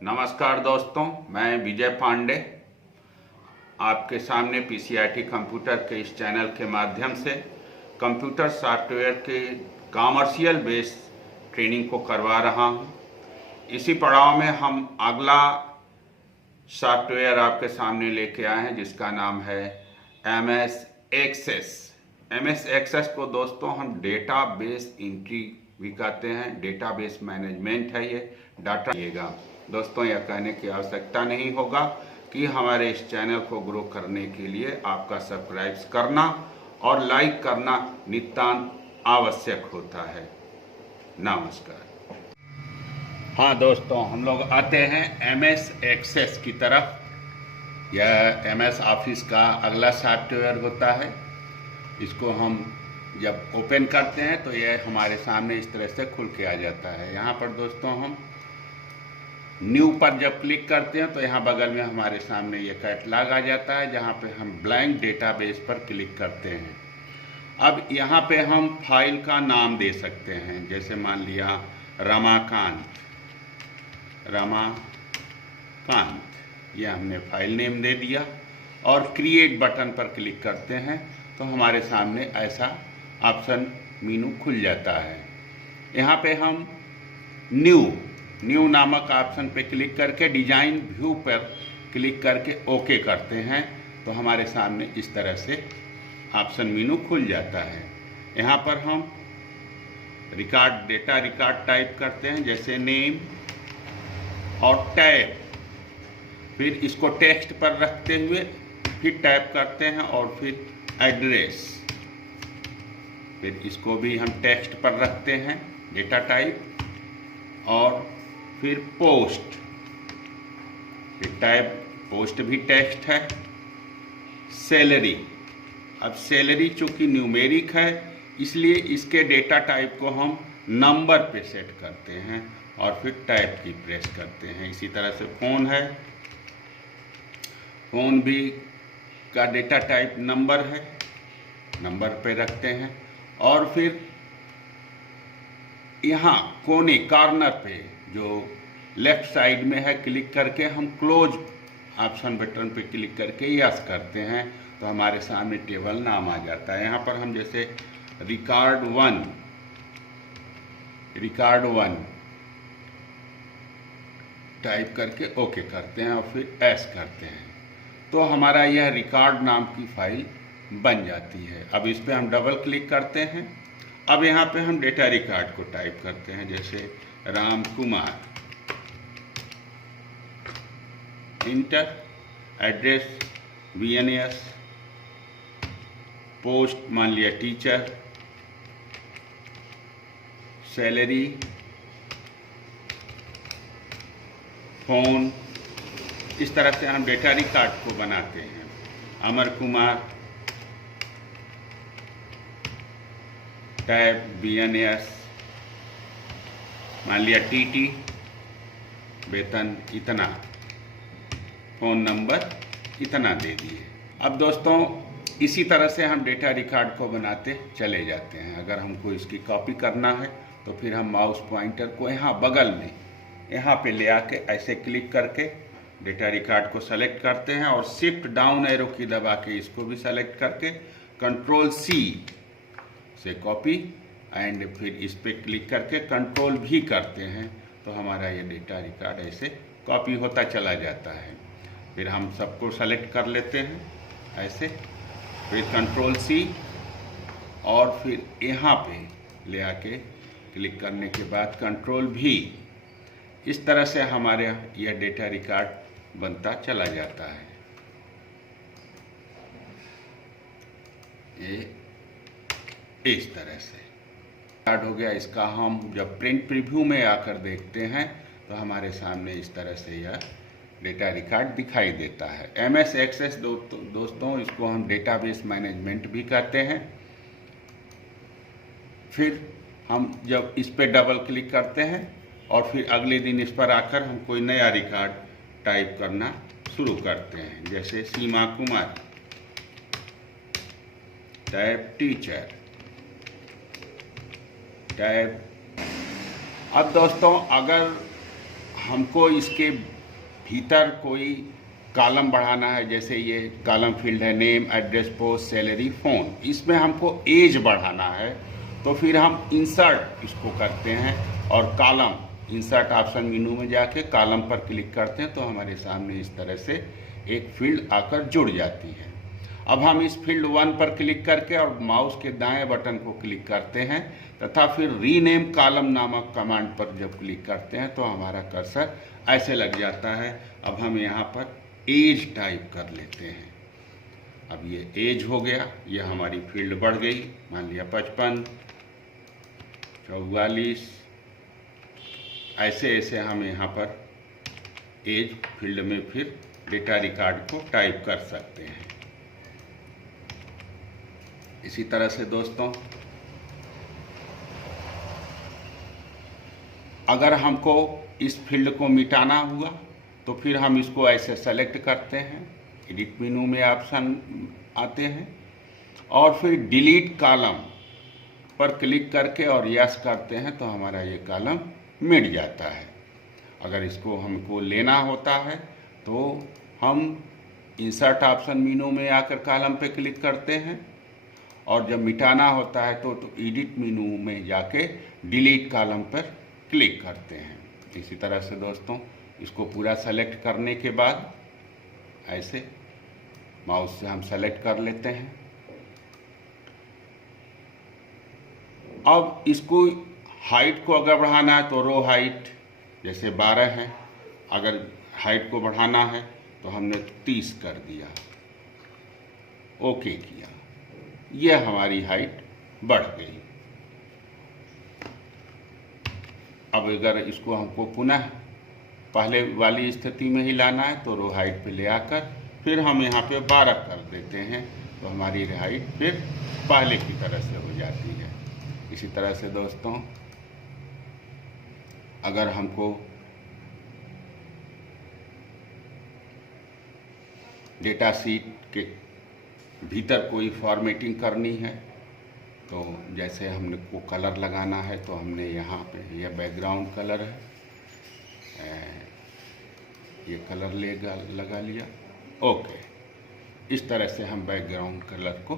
नमस्कार दोस्तों, मैं विजय पांडे आपके सामने पीसीआईटी कंप्यूटर के इस चैनल के माध्यम से कंप्यूटर सॉफ्टवेयर के कॉमर्शियल बेस ट्रेनिंग को करवा रहा हूं। इसी पड़ाव में हम अगला सॉफ्टवेयर आपके सामने लेके आए हैं जिसका नाम है एमएस एक्सेस। एमएस एक्सेस को दोस्तों हम डेटाबेस एंट्री भी कहते हैं, डेटाबेस मैनेजमेंट है ये। डाटा लिएगा दोस्तों, यह कहने की आवश्यकता नहीं होगा कि हमारे इस चैनल को ग्रो करने के लिए आपका सब्सक्राइब करना और लाइक करना नितांत आवश्यक होता है। नमस्कार। हाँ दोस्तों, हम लोग आते हैं एमएस एक्सेस की तरफ। यह एमएस ऑफिस का अगला सॉफ्टवेयर होता है। इसको हम जब ओपन करते हैं तो यह हमारे सामने इस तरह से खुल के आ जाता है। यहाँ पर दोस्तों हम न्यू पर जब क्लिक करते हैं तो यहाँ बगल में हमारे सामने ये कैटलॉग आ जाता है, जहाँ पे हम ब्लैंक डेटाबेस पर क्लिक करते हैं। अब यहाँ पे हम फाइल का नाम दे सकते हैं, जैसे मान लिया रमाकांत, ये हमने फाइल नेम दे दिया और क्रिएट बटन पर क्लिक करते हैं तो हमारे सामने ऐसा ऑप्शन मेनू खुल जाता है। यहाँ पे हम न्यू नामक ऑप्शन पे क्लिक करके डिजाइन व्यू पर क्लिक करके ओके करते हैं तो हमारे सामने इस तरह से ऑप्शन मेनू खुल जाता है। यहाँ पर हम डेटा रिकॉर्ड टाइप करते हैं, जैसे नेम और टैब, फिर इसको टेक्स्ट पर रखते हुए फिर टैप करते हैं और फिर एड्रेस, फिर इसको भी हम टेक्स्ट पर रखते हैं डेटा टाइप, और फिर पोस्ट, फिर टाइप पोस्ट भी टेक्स्ट है। सैलरी, अब सैलरी चूंकि न्यूमेरिक है इसलिए इसके डेटा टाइप को हम नंबर पे सेट करते हैं और फिर टाइप की प्रेस करते हैं। इसी तरह से फोन है, फोन भी का डेटा टाइप नंबर है, नंबर पे रखते हैं। और फिर यहाँ कोने कॉर्नर पे जो लेफ्ट साइड में है क्लिक करके हम क्लोज ऑप्शन बटन पे क्लिक करके यस करते हैं तो हमारे सामने टेबल नाम आ जाता है। यहाँ पर हम जैसे रिकॉर्ड वन टाइप करके ओके करते हैं और फिर एस करते हैं तो हमारा यह रिकॉर्ड नाम की फाइल बन जाती है। अब इस पर हम डबल क्लिक करते हैं। अब यहाँ पे हम डेटा रिकॉर्ड को टाइप करते हैं, जैसे Ram Kumar, inter, address VNS, post मान लिया टीचर, सैलरी, फोन। इस तरह से हम डेटा रिकॉर्ड को बनाते हैं। अमर कुमार, टैब VNS, मान लिया TT, वेतन इतना, फोन नंबर इतना दे दिए। अब दोस्तों इसी तरह से हम डेटा रिकॉर्ड को बनाते चले जाते हैं। अगर हमको इसकी कॉपी करना है तो फिर हम माउस पॉइंटर को यहाँ बगल में यहाँ पे ले आके ऐसे क्लिक करके डेटा रिकॉर्ड को सेलेक्ट करते हैं और शिफ्ट डाउन एरो की दबा के इसको भी सेलेक्ट करके कंट्रोल C से कॉपी एंड फिर इस पे क्लिक करके कंट्रोल V करते हैं तो हमारा ये डेटा रिकॉर्ड ऐसे कॉपी होता चला जाता है। फिर हम सबको सेलेक्ट कर लेते हैं ऐसे, फिर कंट्रोल C और फिर यहाँ पे ले आके क्लिक करने के बाद कंट्रोल V। इस तरह से हमारे यह डेटा रिकॉर्ड बनता चला जाता है। ये इस तरह से स्टार्ट हो गया। इसका हम जब प्रिंट प्रीव्यू में आकर देखते हैं तो हमारे सामने इस तरह से यह डेटा रिकॉर्ड दिखाई देता है। एमएस एक्सेस दोस्तों इसको हम डेटाबेस मैनेजमेंट भी कहते हैं। फिर हम जब इस पर डबल क्लिक करते हैं और फिर अगले दिन इस पर आकर हम कोई नया रिकॉर्ड टाइप करना शुरू करते हैं, जैसे सीमा कुमार, टैब टीचर, टैब। अब दोस्तों अगर हमको इसके भीतर कोई कॉलम बढ़ाना है, जैसे ये कॉलम फील्ड है name, address, post, salary, phone, इसमें हमको एज बढ़ाना है, तो फिर हम इंसर्ट इसको करते हैं और कॉलम, इंसर्ट ऑप्शन मेनू में जाके कॉलम पर क्लिक करते हैं तो हमारे सामने इस तरह से एक फील्ड आकर जुड़ जाती है। अब हम इस फील्ड 1 पर क्लिक करके और माउस के दाएं बटन को क्लिक करते हैं तथा फिर रीनेम कॉलम नामक कमांड पर जब क्लिक करते हैं तो हमारा कर्सर ऐसे लग जाता है। अब हम यहाँ पर एज टाइप कर लेते हैं। अब ये एज हो गया, ये हमारी फील्ड बढ़ गई, मान लिया 55, 44, ऐसे ऐसे हम यहाँ पर एज फील्ड में फिर डेटा रिकॉर्ड को टाइप कर सकते हैं। इसी तरह से दोस्तों अगर हमको इस फील्ड को मिटाना हुआ तो फिर हम इसको ऐसे सेलेक्ट करते हैं, एडिट मेनू में ऑप्शन आते हैं और फिर डिलीट कॉलम पर क्लिक करके और यस करते हैं तो हमारा ये कॉलम मिट जाता है। अगर इसको हमको लेना होता है तो हम इंसर्ट ऑप्शन मेनू में आकर कॉलम पे क्लिक करते हैं और जब मिटाना होता है तो एडिट मेनू में जाके डिलीट कॉलम पर क्लिक करते हैं। इसी तरह से दोस्तों इसको पूरा सेलेक्ट करने के बाद ऐसे माउस से हम सेलेक्ट कर लेते हैं। अब इसको हाइट को अगर बढ़ाना है तो रो हाइट जैसे 12 है, अगर हाइट को बढ़ाना है तो हमने 30 कर दिया, ओके किया, यह हमारी हाइट बढ़ गई। अब अगर इसको हमको पुनः पहले वाली स्थिति में ही लाना है तो रो हाइट पे ले आकर फिर हम यहाँ पे 12 कर देते हैं तो हमारी हाइट फिर पहले की तरह से हो जाती है। इसी तरह से दोस्तों अगर हमको डेटा शीट के भीतर कोई फॉर्मेटिंग करनी है तो जैसे हमने को कलर लगाना है तो हमने यहाँ पे यह बैकग्राउंड कलर है, ये कलर लगा लिया, ओके। इस तरह से हम बैकग्राउंड कलर को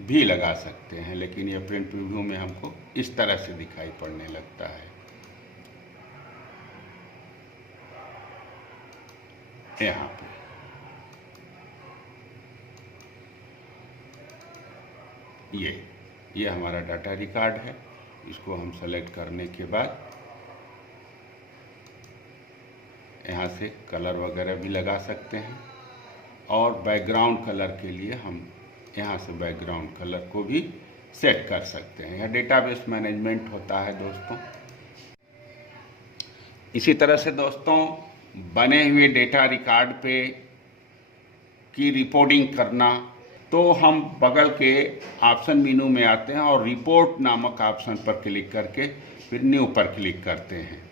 भी लगा सकते हैं, लेकिन ये प्रिंट प्रीव्यू में हमको इस तरह से दिखाई पड़ने लगता है। यहाँ पे ये हमारा डाटा रिकॉर्ड है। इसको हम सेलेक्ट करने के बाद यहाँ से कलर वगैरह भी लगा सकते हैं और बैकग्राउंड कलर के लिए हम यहाँ से बैकग्राउंड कलर को भी सेट कर सकते हैं। यह डेटाबेस मैनेजमेंट होता है दोस्तों। इसी तरह से दोस्तों बने हुए डेटा रिकॉर्ड पे की रिपोर्टिंग करना तो हम बगल के ऑप्शन मेनू में आते हैं और रिपोर्ट नामक ऑप्शन पर क्लिक करके फिर न्यू पर क्लिक करते हैं।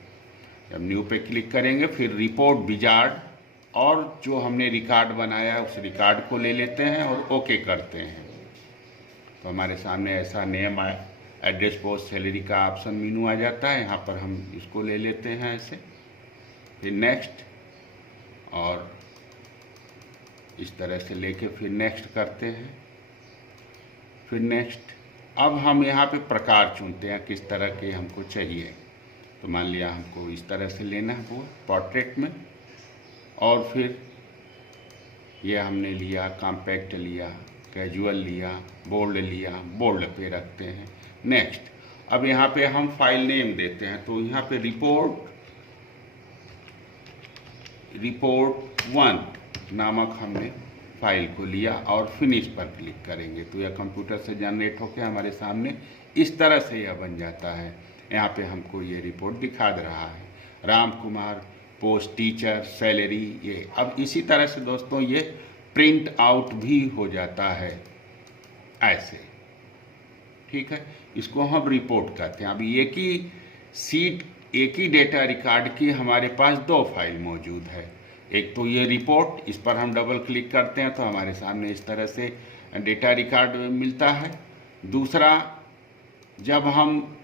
जब न्यू पे क्लिक करेंगे फिर रिपोर्ट विजार्ड और जो हमने रिकॉर्ड बनाया उस रिकॉर्ड को ले लेते हैं और ओके करते हैं तो हमारे सामने ऐसा नेम, एड्रेस, पोस्ट, सैलरी का ऑप्शन मेनू आ जाता है। यहाँ पर हम इसको ले लेते हैं ऐसे, फिर नेक्स्ट और इस तरह से लेके फिर नेक्स्ट करते हैं, फिर नेक्स्ट। अब हम यहाँ पे प्रकार चुनते हैं किस तरह के हमको चाहिए। तो मान लिया हमको इस तरह से लेना है वो पोर्ट्रेट में, और फिर ये हमने लिया कॉम्पैक्ट लिया, कैजुअल लिया, बोल्ड लिया, बोल्ड पे रखते हैं, नेक्स्ट। अब यहाँ पे हम फाइल नेम देते हैं तो यहाँ पे रिपोर्ट 1 नामक हमने फाइल को लिया और फिनिश पर क्लिक करेंगे तो यह कंप्यूटर से जनरेट होकर हमारे सामने इस तरह से यह बन जाता है। यहाँ पे हमको ये रिपोर्ट दिखा दे रहा है, Ram Kumar, post, teacher, salary, ये। अब इसी तरह से दोस्तों ये प्रिंट आउट भी हो जाता है ऐसे, ठीक है। इसको हम रिपोर्ट करते हैं। अभी एक ही सीट, एक ही डेटा रिकॉर्ड की हमारे पास 2 फाइल मौजूद है। एक तो ये रिपोर्ट, इस पर हम डबल क्लिक करते हैं तो हमारे सामने इस तरह से डेटा रिकॉर्ड मिलता है। दूसरा, जब हम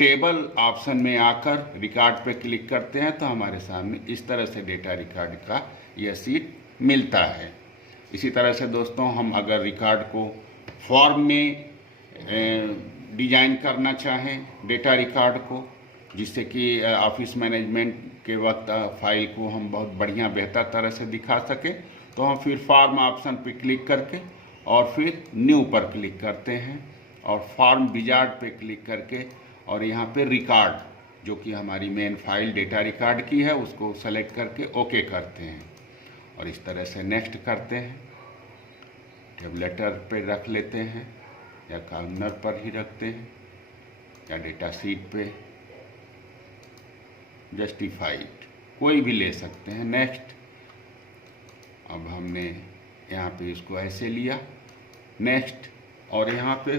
टेबल ऑप्शन में आकर रिकॉर्ड पे क्लिक करते हैं तो हमारे सामने इस तरह से डेटा रिकॉर्ड का यह सीट मिलता है। इसी तरह से दोस्तों हम अगर रिकॉर्ड को फॉर्म में डिजाइन करना चाहें डेटा रिकॉर्ड को, जिससे कि ऑफिस मैनेजमेंट के वक्त फाइल को हम बहुत बढ़िया बेहतर तरह से दिखा सके, तो हम फिर फॉर्म ऑप्शन पर क्लिक करके और फिर न्यू पर क्लिक करते हैं और फॉर्म विजार्ड पे क्लिक करके और यहाँ पे रिकॉर्ड जो कि हमारी मेन फाइल डेटा रिकॉर्ड की है उसको सेलेक्ट करके ओके करते हैं और इस तरह से नेक्स्ट करते हैं। टेबलेटर पे रख लेते हैं या कॉर्नर पर ही रखते हैं या डेटा शीट पे, जस्टिफाइड कोई भी ले सकते हैं। नेक्स्ट, अब हमने यहाँ पे इसको ऐसे लिया, नेक्स्ट, और यहाँ पे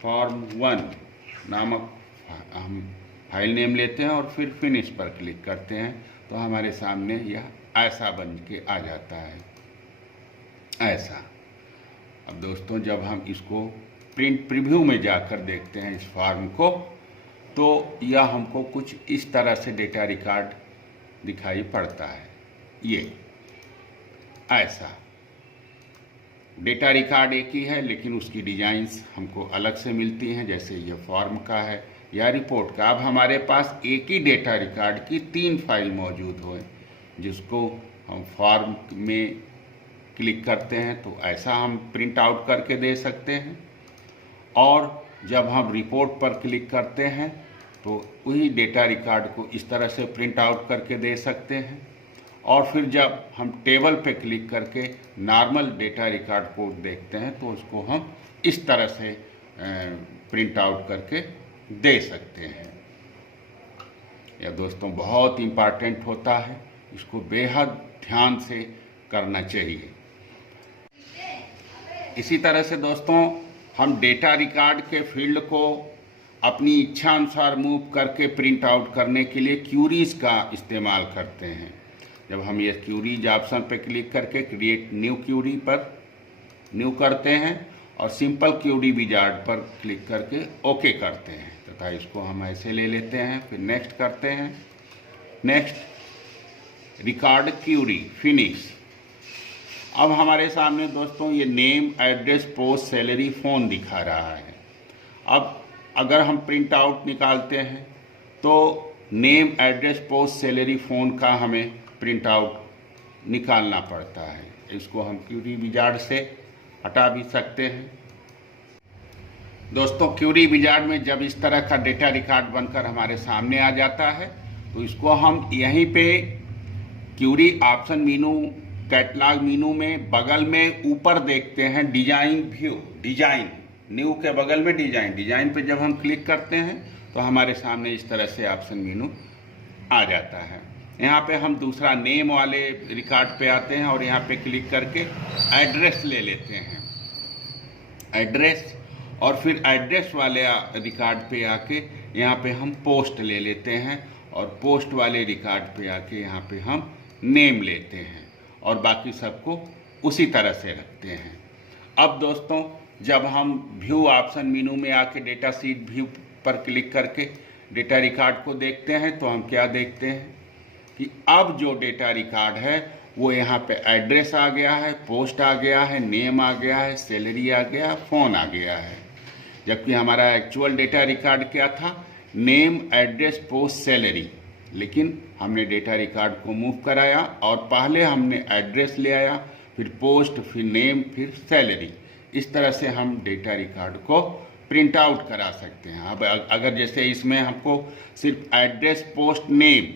फॉर्म 1 नामक हम फाइल नेम लेते हैं और फिर फिनिश पर क्लिक करते हैं तो हमारे सामने यह ऐसा बन के आ जाता है, ऐसा। अब दोस्तों जब हम इसको प्रिंट प्रीव्यू में जाकर देखते हैं इस फॉर्म को, तो यह हमको कुछ इस तरह से डेटा रिकॉर्ड दिखाई पड़ता है। ये ऐसा डेटा रिकॉर्ड एक ही है लेकिन उसकी डिजाइन्स हमको अलग से मिलती हैं, जैसे ये फॉर्म का है या रिपोर्ट का। अब हमारे पास एक ही डेटा रिकॉर्ड की 3 फाइल मौजूद हो, जिसको हम फॉर्म में क्लिक करते हैं तो ऐसा हम प्रिंट आउट करके दे सकते हैं, और जब हम रिपोर्ट पर क्लिक करते हैं तो वही डेटा रिकॉर्ड को इस तरह से प्रिंट आउट करके दे सकते हैं, और फिर जब हम टेबल पे क्लिक करके नॉर्मल डेटा रिकॉर्ड को देखते हैं तो उसको हम इस तरह से प्रिंट आउट करके दे सकते हैं। यह दोस्तों बहुत इम्पॉर्टेंट होता है, इसको बेहद ध्यान से करना चाहिए। इसी तरह से दोस्तों हम डेटा रिकॉर्ड के फील्ड को अपनी इच्छा अनुसार मूव करके प्रिंट आउट करने के लिए क्यूरीज का इस्तेमाल करते हैं। जब हम ये क्यूरीज ऑप्शन पर क्लिक करके क्रिएट न्यू क्यूरी पर न्यू करते हैं और सिंपल क्यूरी विजार्ड पर क्लिक करके ओके करते हैं तथा इसको हम ऐसे ले लेते हैं, फिर नेक्स्ट करते हैं। Next, record query finish. अब हमारे सामने दोस्तों ये name, address, post, salary, phone दिखा रहा है। अब अगर हम प्रिंट आउट निकालते हैं तो name, address, post, salary, phone का हमें प्रिंट आउट निकालना पड़ता है। इसको हम क्यूरी विजार्ड से हटा भी सकते हैं। दोस्तों क्यूरी विजार्ड में जब इस तरह का डेटा रिकॉर्ड बनकर हमारे सामने आ जाता है तो इसको हम यहीं पे Curie option Meenu, catalogue Meenu में बगल में ऊपर देखते हैं डिजाइन व्यू, डिजाइन न्यू के बगल में डिजाइन पे जब हम क्लिक करते हैं तो हमारे सामने इस तरह से ऑप्शन मीनू आ जाता है। यहाँ पे हम दूसरा नेम वाले रिकॉर्ड पे आते हैं और यहाँ पे क्लिक करके एड्रेस ले लेते हैं, एड्रेस, और फिर एड्रेस वाले रिकॉर्ड पे आके यहाँ पे हम पोस्ट ले लेते हैं और पोस्ट वाले रिकॉर्ड पे आके यहाँ पे हम नेम लेते हैं और बाकी सबको उसी तरह से रखते हैं। अब दोस्तों जब हम व्यू ऑप्शन मीनू में आके डेटा शीट व्यू पर क्लिक करके डेटा रिकॉर्ड को देखते हैं तो हम क्या देखते हैं कि अब जो डेटा रिकॉर्ड है वो यहाँ पे एड्रेस आ गया है, पोस्ट आ गया है, नेम आ गया है, सैलरी आ गया, फ़ोन आ गया है। जबकि हमारा एक्चुअल डेटा रिकॉर्ड क्या था, नेम, एड्रेस, पोस्ट, सैलरी, लेकिन हमने डेटा रिकॉर्ड को मूव कराया और पहले हमने एड्रेस ले आया, फिर पोस्ट, फिर नेम, फिर सैलरी। इस तरह से हम डेटा रिकॉर्ड को प्रिंट आउट करा सकते हैं। अब अगर जैसे इसमें हमको सिर्फ एड्रेस, पोस्ट, नेम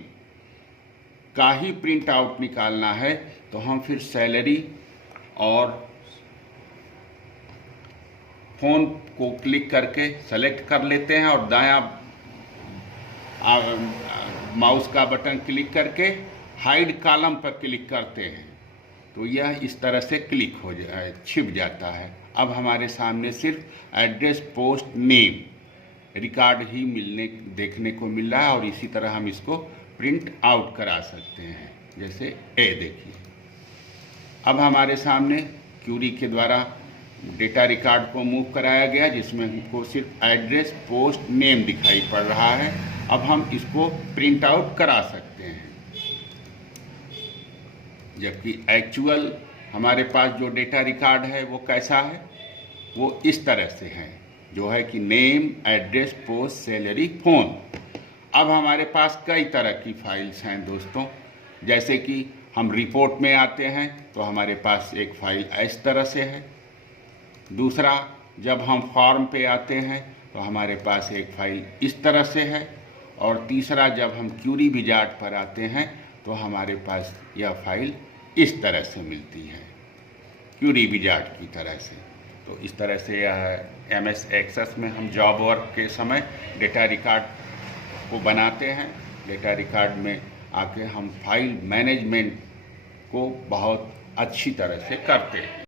का ही प्रिंट आउट निकालना है तो हम फिर सैलरी और फ़ोन को क्लिक करके सेलेक्ट कर लेते हैं और दायां माउस का बटन क्लिक करके हाइड कॉलम पर क्लिक करते हैं तो यह इस तरह से क्लिक हो जाए, छिप जाता है। अब हमारे सामने सिर्फ एड्रेस, पोस्ट, नेम रिकॉर्ड ही देखने को मिल रहा है और इसी तरह हम इसको प्रिंट आउट करा सकते हैं। जैसे ए देखिए, अब हमारे सामने क्यूरी के द्वारा डेटा रिकॉर्ड को मूव कराया गया, जिसमें हमको सिर्फ एड्रेस, पोस्ट, नेम दिखाई पड़ रहा है। अब हम इसको प्रिंट आउट करा सकते हैं, जबकि एक्चुअल हमारे पास जो डेटा रिकॉर्ड है वो कैसा है, वो इस तरह से है, जो है कि name, address, post, salary, phone. अब हमारे पास कई तरह की फाइल्स हैं दोस्तों। जैसे कि हम रिपोर्ट में आते हैं तो हमारे पास एक फ़ाइल इस तरह से है। दूसरा, जब हम फॉर्म पे आते हैं तो हमारे पास एक फ़ाइल इस तरह से है। और तीसरा, जब हम क्यूरी विजार्ड पर आते हैं तो हमारे पास यह फाइल इस तरह से मिलती है, क्यूरी विजार्ड की तरह से। तो इस तरह से यह MS एक्सेस में हम जॉब वर्क के समय डेटा रिकॉर्ड को बनाते हैं। डेटा रिकॉर्ड में आके हम फाइल मैनेजमेंट को बहुत अच्छी तरह से करते हैं।